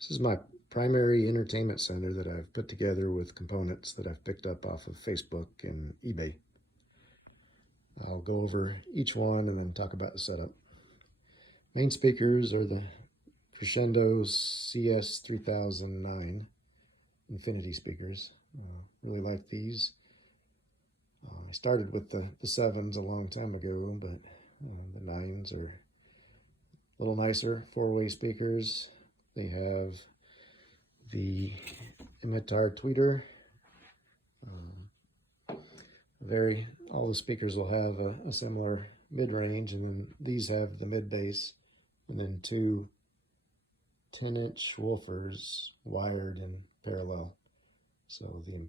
This is my primary entertainment center that I've put together with components that I've picked up off of Facebook and eBay. I'll go over each one and then talk about the setup. Main speakers are the Crescendo CS3009 Infinity speakers. Really like these. I started with the 7s a long time ago, but the 9s are a little nicer, 4-way speakers. They have the Amplifier tweeter. All the speakers will have a similar mid-range, and then these have the mid-bass, and then two 10-inch woofers wired in parallel. So the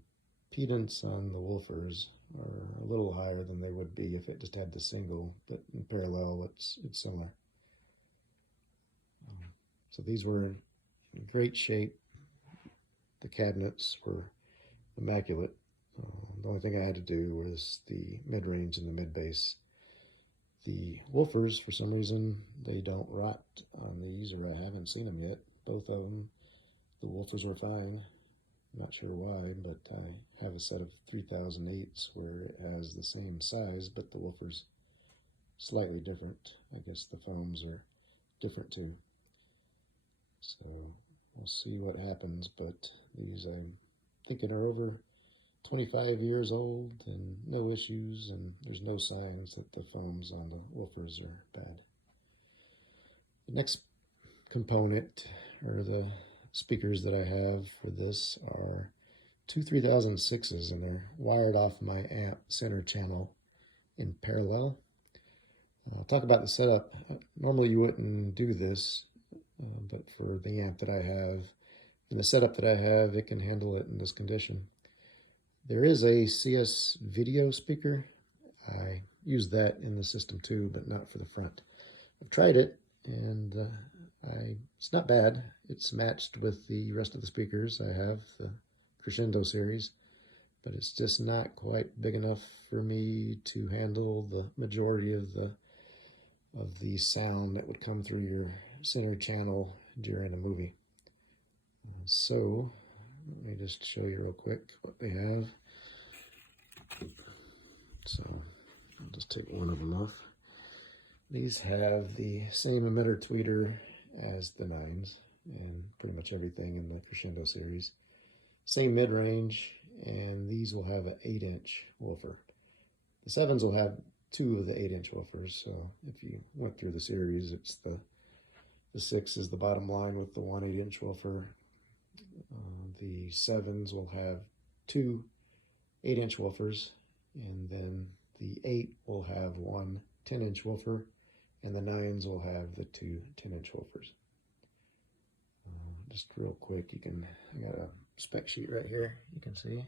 impedance on the woofers are a little higher than they would be if it just had the single, but in parallel it's similar. So these were in great shape. The cabinets were immaculate. The only thing I had to do was the mid-range and the mid-bass. The woofers, for some reason, they don't rot on these, or I haven't seen them yet. Both of them, the woofers were fine. I'm not sure why, but I have a set of 3008s where it has the same size, but the woofer's slightly different. I guess the foams are different too. So we'll see what happens, but these I'm thinking are over 25 years old and no issues, and there's no signs that the foams on the woofers are bad. The next component, or the speakers that I have for this, are two 3006s, and they're wired off my amp center channel in parallel. I'll talk about the setup. Normally you wouldn't do this, but for the amp that I have and the setup that I have, it can handle it in this condition. There is a CS video speaker. I use that in the system too, but not for the front. I've tried it, and it's not bad. It's matched with the rest of the speakers. I have the Crescendo series, but it's just not quite big enough for me to handle the majority of the sound that would come through your center channel during a movie. So let me just show you real quick what they have. So I'll just take one of them off. These have the same emitter tweeter as the 9s and pretty much everything in the Crescendo series. Same mid-range, and these will have an 8-inch woofer. The 7s will have two of the 8-inch woofers, so if you went through the series, it's the 6 is the bottom line with the one 8-inch woofer. The 7s will have two 8-inch woofers, and then the 8 will have one 10-inch woofer, and the 9s will have the two 10-inch woofers. Just real quick, I got a spec sheet right here, you can see.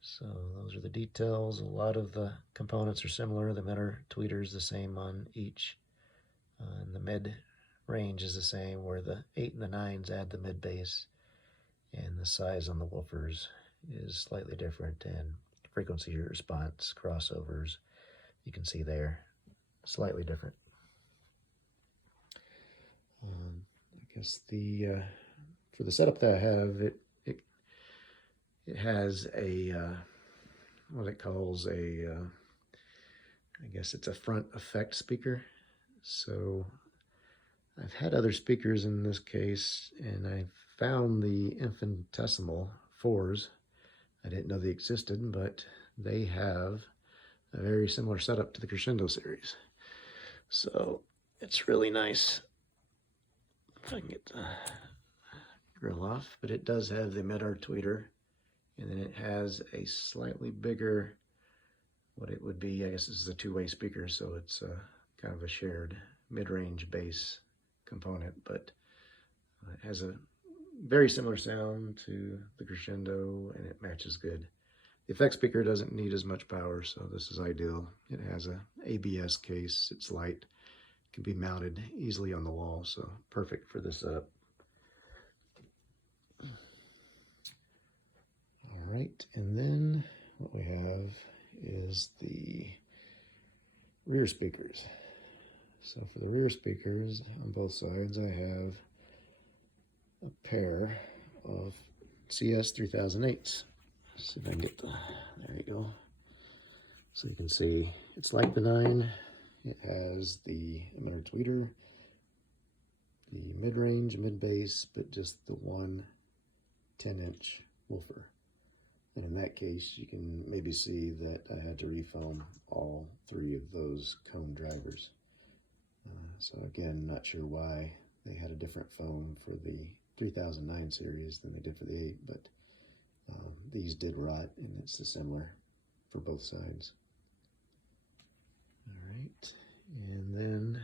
So those are the details. A lot of the components are similar. The emitter tweeter is the same on each, and the mid range is the same, where the 8 and the 9s add the mid bass, and the size on the woofers is slightly different, and frequency response crossovers, you can see there, slightly different. I guess for the setup that I have, it has a what it calls I guess it's a front effect speaker. So I've had other speakers in this case, and I found the infinitesimal 4s. I didn't know they existed, but they have a very similar setup to the Crescendo series. So it's really nice. If I can get the grill off, but it does have the emitter tweeter, and then it has a slightly bigger, what it would be, I guess this is a two-way speaker, so it's kind of a shared mid-range bass component, but it has a very similar sound to the Crescendo, and it matches good. The effect speaker doesn't need as much power, so this is ideal. It has a ABS case, it's light, can be mounted easily on the wall, so perfect for this setup. All right, and then what we have is the rear speakers. So for the rear speakers on both sides, I have a pair of CS-3008s. See if I can get the, there you go. So you can see it's like the 9. It has the emitter tweeter, the mid-range, mid-bass, but just the one 10-inch woofer. And in that case, you can maybe see that I had to refoam all 3 of those cone drivers. So again, not sure why they had a different foam for the 3009 series than they did for the 8, but these did rot, and it's similar for both sides. All right, and then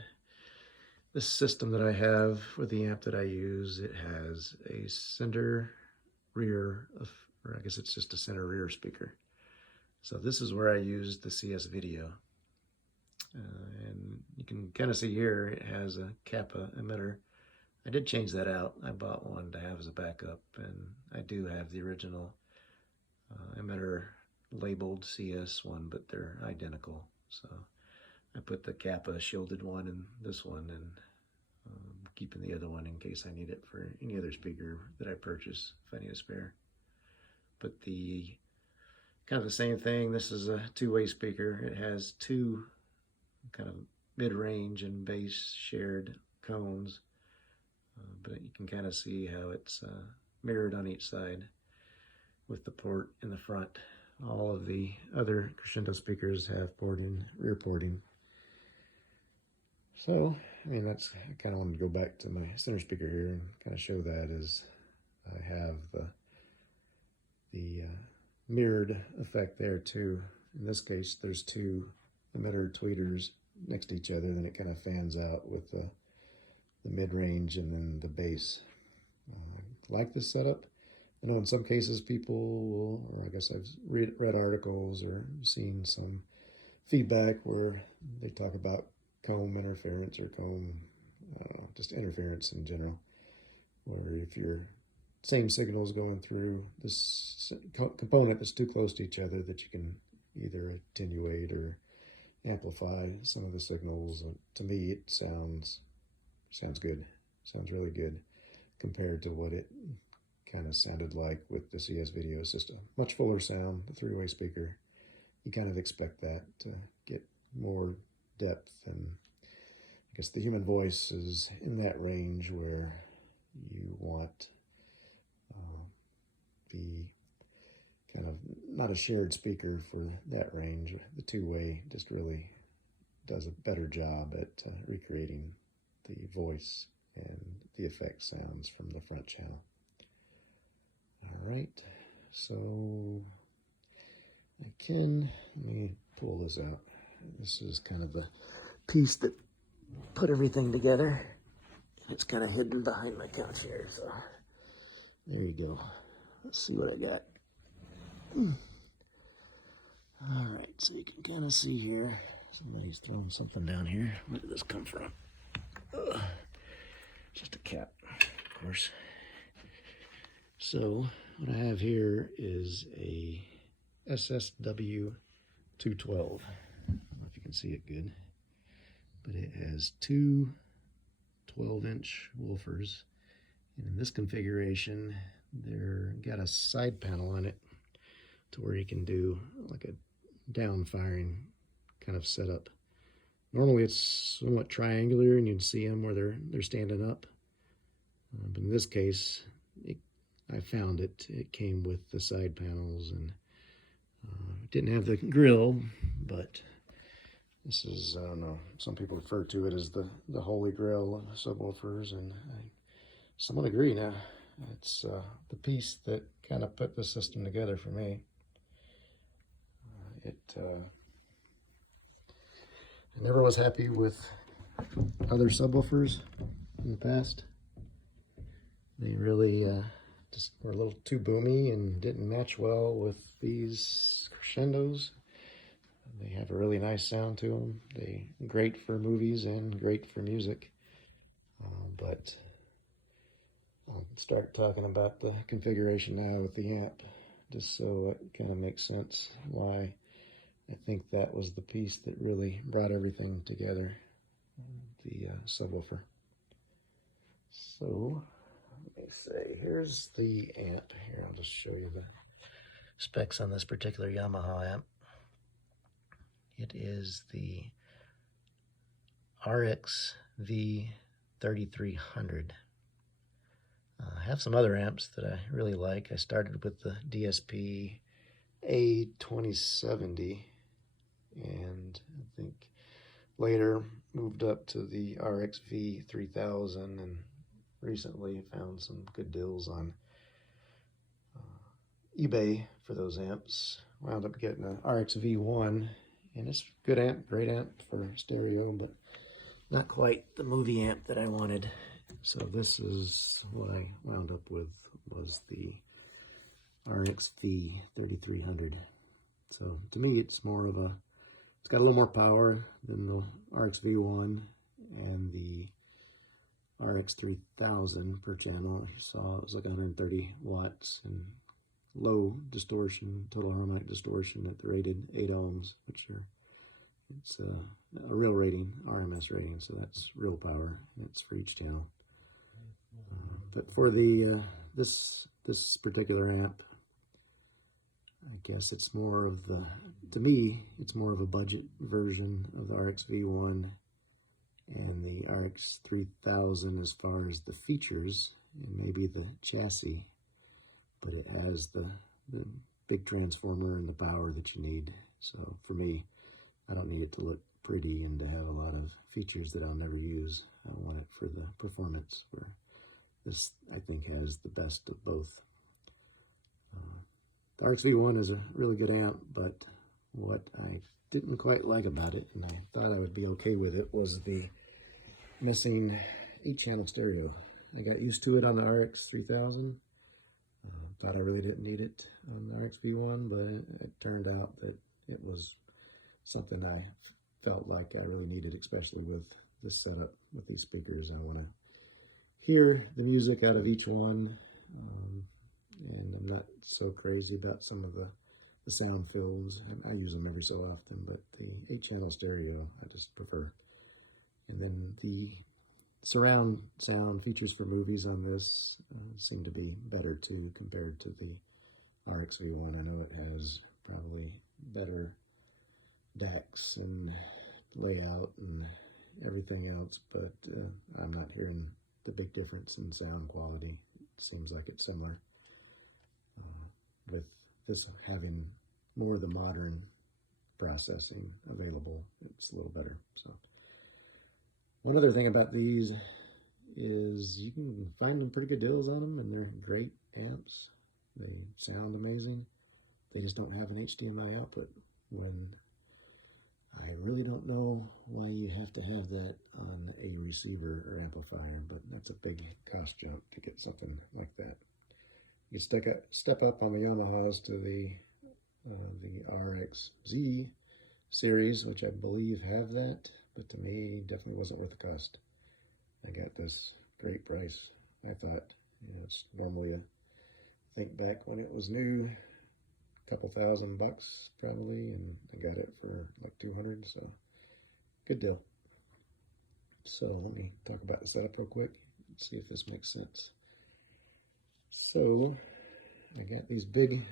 this system that I have for the amp that I use, it has a center rear, or I guess it's just a center rear speaker. So this is where I used the CS video. And you can kind of see here it has a Kappa emitter. I did change that out. I bought one to have as a backup, and I do have the original emitter labeled CS one, but they're identical. So I put the Kappa shielded one in this one, and keeping the other one in case I need it for any other speaker that I purchase if I need a spare. But the kind of the same thing. This is a two-way speaker. It has 2 kind of mid-range and bass shared cones, but you can kind of see how it's mirrored on each side with the port in the front. All of the other Crescendo speakers have porting, rear porting. So, I mean, I kind of wanted to go back to my center speaker here and kind of show that as I have the mirrored effect there too. In this case, there's 2 emitter tweeters next to each other, then it kind of fans out with the mid-range and then the bass. I like this setup. I know in some cases people will, or I guess I've read articles or seen some feedback where they talk about comb interference or comb, just interference in general, where if your same signals going through this component that's too close to each other, that you can either attenuate or amplify some of the signals. To me, it sounds good. Sounds really good compared to what it kind of sounded like with the CS video. It's just a much fuller sound, the 3-way speaker. You kind of expect that to get more depth, and I guess the human voice is in that range where you want the kind of not a shared speaker for that range. The 2-way just really does a better job at recreating the voice and the effect sounds from the front channel. All right, so let me pull this out. This is kind of the piece that put everything together. It's kind of hidden behind my couch here, so there you go. Let's see what I got. All right, so you can kind of see here, somebody's throwing something down here. Where did this come from? Just a cat, of course. So what I have here is a SSW-212. I don't know if you can see it good, but it has 2 12-inch woofers, and in this configuration they're got a side panel on it to where you can do like a down firing kind of setup. Normally it's somewhat triangular and you'd see them where they're standing up, but in this case I found it came with the side panels, and it didn't have the grill, but this is, I don't know, some people refer to it as the holy grail of subwoofers, and I somewhat agree now. It's the piece that kind of put the system together for me. I never was happy with other subwoofers in the past. They really just were a little too boomy and didn't match well with these Crescendos. They have a really nice sound to them. They're great for movies and great for music. But I'll start talking about the configuration now with the amp, just so it kind of makes sense why I think that was the piece that really brought everything together, the subwoofer. So let me say, here's the amp. Here, I'll just show you the specs on this particular Yamaha amp. It is the RX-V3300. I have some other amps that I really like. I started with the DSP A2070, and I think later moved up to the RX-V3000, and recently found some good deals on eBay for those amps. Wound up getting an RX-V1, and it's a good amp, great amp for stereo, but not quite the movie amp that I wanted. So this is what I wound up with, was the RX-V3300. So to me, it's more of a, it's got a little more power than the RX-V1 and the RX-3000 per channel. I saw it was like 130 watts and low distortion, total harmonic distortion at the rated 8 ohms, which are, it's a real rating, RMS rating, so that's real power. That's for each channel. But for the this particular amp, I guess it's more of the, to me, it's more of a budget version of the RX-V1 and the RX-3000 as far as the features and maybe the chassis, but it has the big transformer and the power that you need. So for me, I don't need it to look pretty and to have a lot of features that I'll never use. I want it for the performance, where this, I think, has the best of both. The RX-V1 is a really good amp, but what I didn't quite like about it, and I thought I would be okay with it, was the missing 8-channel stereo. I got used to it on the RX-3000. Thought I really didn't need it on the RX-V1, but it turned out that it was something I felt like I really needed, especially with this setup with these speakers. I want to hear the music out of each one, and I'm not so crazy about some of the sound fills. I use them every so often, but the 8-channel stereo I just prefer. And then the surround sound features for movies on this seem to be better too, compared to the RX-V1. I know it has probably better DACs and layout and everything else, but I'm not hearing the big difference in sound quality. It seems like it's similar. With this having more of the modern processing available, it's a little better. So one other thing about these is you can find them pretty good deals on them, and they're great amps. They sound amazing. They just don't have an HDMI output, when I really don't know why you have to have that on a receiver or amplifier, but that's a big cost jump to get something like that. You step up on the Yamahas to the RX-Z series, which I believe have that, but to me, definitely wasn't worth the cost. I got this great price. I thought, you know, it's normally think back when it was new, a couple $1,000 probably, and I got it for like 200, so good deal. So let me talk about the setup real quick, see if this makes sense. So I got these big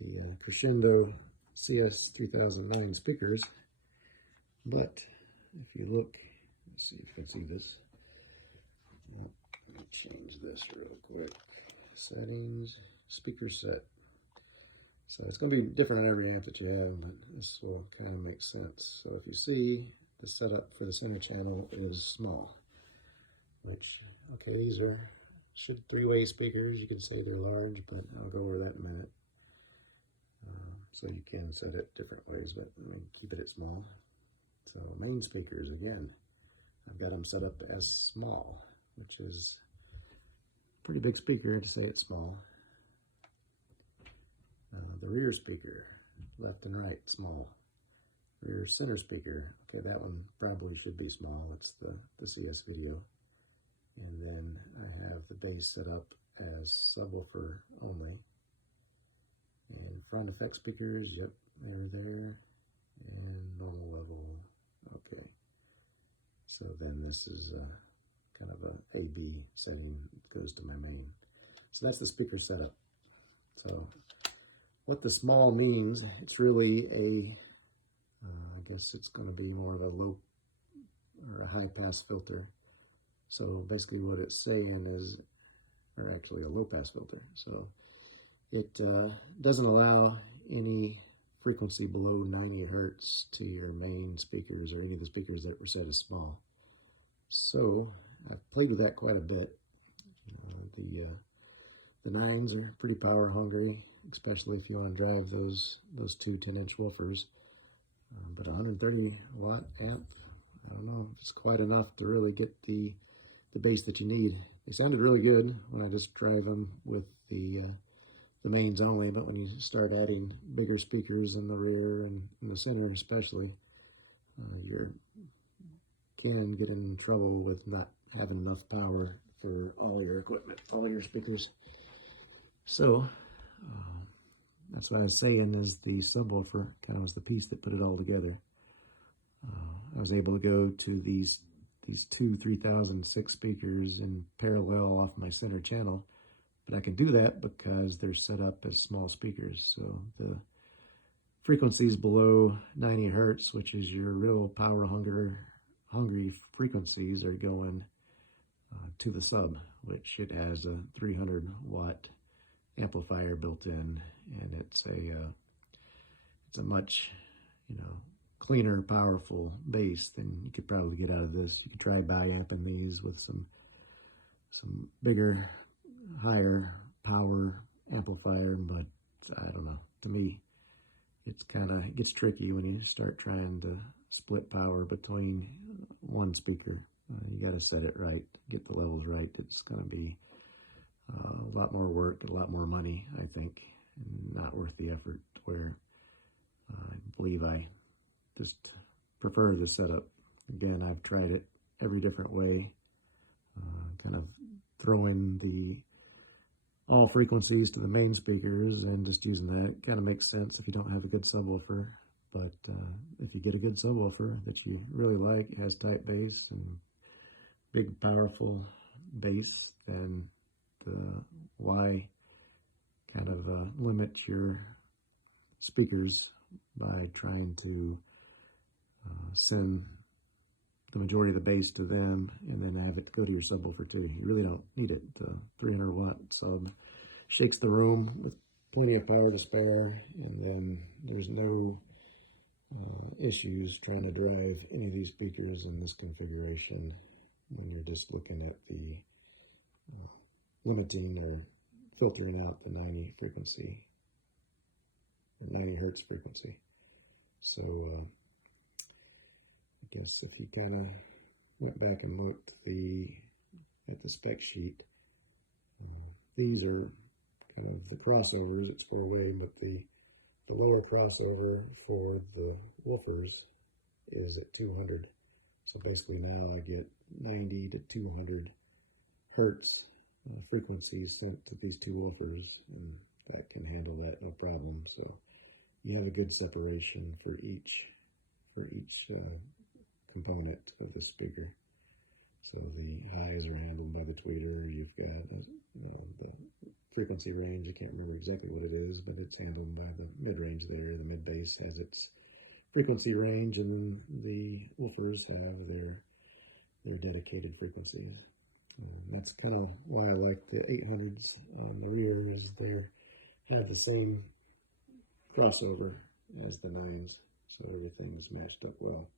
the Crescendo CS3009 speakers, but if you look, let's see if you can see this. Let me change this real quick. Settings, speaker set. So it's going to be different on every amp that you have, but this will kind of make sense. So if you see, the setup for the center channel is small, which, okay, these are three-way speakers. You can say they're large, but I'll go over that in a minute. So you can set it different ways, but let me keep it at small. So main speakers, again, I've got them set up as small, which is a pretty big speaker to say it's small. The rear speaker, left and right, small. Rear center speaker, okay, that one probably should be small. It's the CS video. And then I have the bass set up as subwoofer only. And front effect speakers, yep, they're there. And normal level, okay. So then this is kind of a A-B setting that goes to my main. So that's the speaker setup. So what the small means, it's really a, I guess it's going to be more of a low or a high pass filter. So basically what it's saying is, or actually a low pass filter. So it doesn't allow any frequency below 90 hertz to your main speakers or any of the speakers that were set as small. So I've played with that quite a bit. The nines are pretty power hungry, especially if you want to drive those two 10-inch woofers. But 130 watt amp, I don't know if it's quite enough to really get the bass that you need. They sounded really good when I just drive them with the mains only, but when you start adding bigger speakers in the rear and in the center especially, you can get in trouble with not having enough power for all your equipment, all your speakers. So that's what I was saying, is the subwoofer kind of was the piece that put it all together. I was able to go to these two 3006 speakers in parallel off my center channel, but I can do that because they're set up as small speakers. So the frequencies below 90 hertz, which is your real power hungry frequencies, are going to the sub, which it has a 300 watt amplifier built in, and it's a much, cleaner, powerful bass than you could probably get out of this. You could try bi-amping these with some bigger, higher power amplifier, but I don't know. To me, it gets tricky when you start trying to split power between one speaker. You got to set it right, get the levels right. It's going to be a lot more work, a lot more money, I think, and not worth the effort, where I believe I just prefer the setup. Again, I've tried it every different way, kind of throwing all frequencies to the main speakers and just using that. Kind of makes sense if you don't have a good subwoofer, but if you get a good subwoofer that you really like, has tight bass and big powerful bass, then why kind of limit your speakers by trying to send the majority of the bass to them and then have it go to your subwoofer too. You really don't need it. The 300 watt sub shakes the room with plenty of power to spare, and then there's no issues trying to drive any of these speakers in this configuration when you're just looking at the limiting or filtering out the 90 frequency, 90 hertz frequency. So I guess if you kind of went back and looked at the spec sheet, these are kind of the crossovers. It's 4-way, but the lower crossover for the woofers is at 200. So basically now I get 90 to 200 hertz frequencies sent to these two woofers, and that can handle that no problem. So you have a good separation for each component of the speaker. So the highs are handled by the tweeter. You've got the frequency range. I can't remember exactly what it is, but it's handled by the mid-range there. The mid-bass has its frequency range, and then the woofers have their dedicated frequencies. That's kind of why I like the 800s on the rear, is they have the same crossover as the 9s, so everything is matched up well.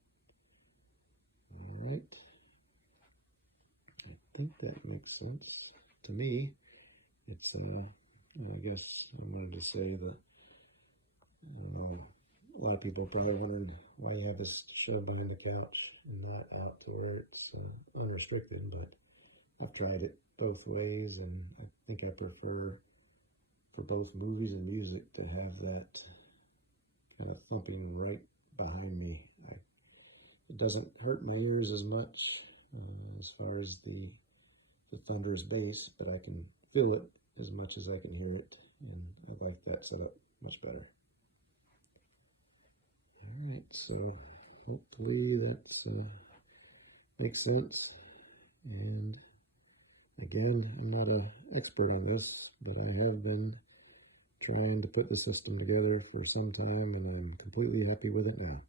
All right, I think that makes sense to me. It's I guess I wanted to say that a lot of people probably wondering why you have this shoved behind the couch and not out to where it's unrestricted, but I've tried it both ways, and I think I prefer, for both movies and music, to have that kind of thumping right behind me. It doesn't hurt my ears as much as far as the thunderous bass, but I can feel it as much as I can hear it, and I like that setup much better. All right, so hopefully that's makes sense. And again, I'm not an expert on this, but I have been trying to put the system together for some time, and I'm completely happy with it now.